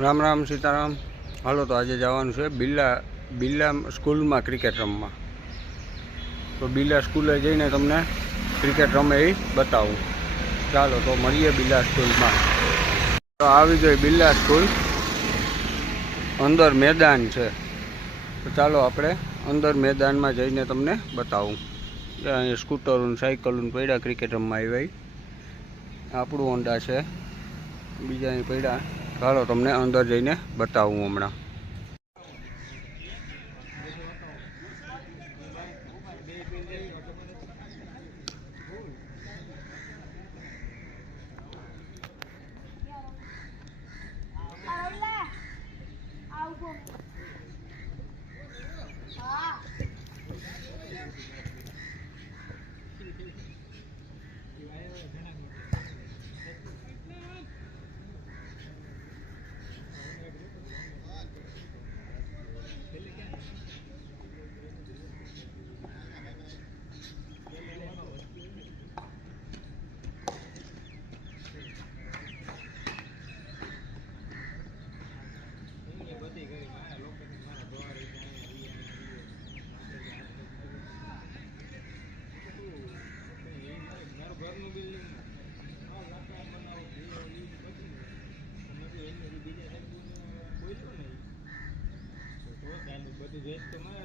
રામ રામ સીતારામ. હાલો તો આજે જવાનું છે બિલ્લા બિલ્લા સ્કૂલમાં ક્રિકેટ રમવા. તો બિલ્લા સ્કૂલે જઈને તમને ક્રિકેટ રમે એ બતાવું. ચાલો તો મળીએ બિલ્લા સ્કૂલમાં. તો આવી જોઈએ બિલ્લા સ્કૂલ. અંદર મેદાન છે. તો ચાલો આપણે અંદર મેદાનમાં જઈને તમને બતાવું. સ્કૂટરો સાયકલો પડ્યા ક્રિકેટ રમવા આવ્યા. આપણું હોન્ડા છે. બીજા અહીં પડ્યા. ચાલો તમને અંદર જઈને બતાવું હમણાં. তোমার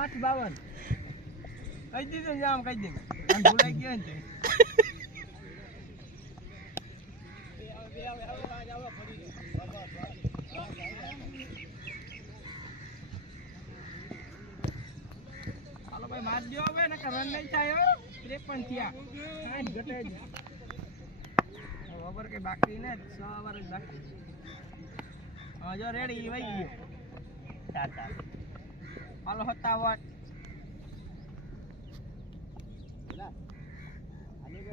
આઠ બાવન. કહી દીધું આમ કહી દીધું. ભૂલાઈ ગયો ને ભાઈ મારજો હવે ને રન નહીં થાય. ત્રેપન થયા. દે ખબર કે બાકી ને છ વર્ષ બાકી. હા જો રેડી વહી ગયો. ચાર ચાર હાલો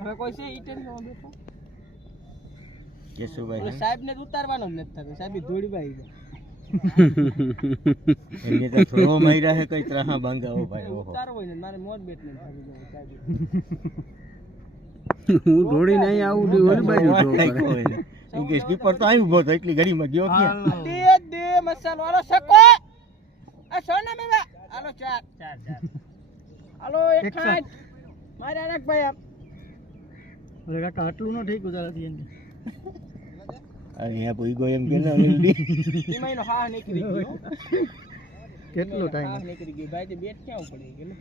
હવે કોઈ છે? ઈટન નો બેઠો ઓલો સાહેબ ને ઉતારવાનો જ નથી થતો. સાહેબ ધોળી ભાઈ એમને તો થોડો મહિરા હે કઈ ત્રાહા બાંગાવો ભાઈ ઓહો. ઉતારવો ને મારે મોત બેટ ને થતું સાહેબ હું દોડી નહીં આવું દી ઓલી બાજુ તો. ઇંગ્લિશ કીપર તો આવ્યું ઊભો તો એટલી ઘડીમાં ગયો કે દે દે મસાલો હાલો શકો આ સોના મેવા હાલો ચાર. ચાર ચાર. હાલો એક ખાટ મારે રાખ ભાઈ આમ. અરે કાકા આટલું ન થઈ ગુજરાતી એને અહીંયા પૂઈ ગયો એમ કે ના લીધી એમાં એનો હા નીકળી ગયો. કેટલો ટાઈમ નીકળી ગયો. ભાઈ તે બેટ ક્યાં પડી ગયો?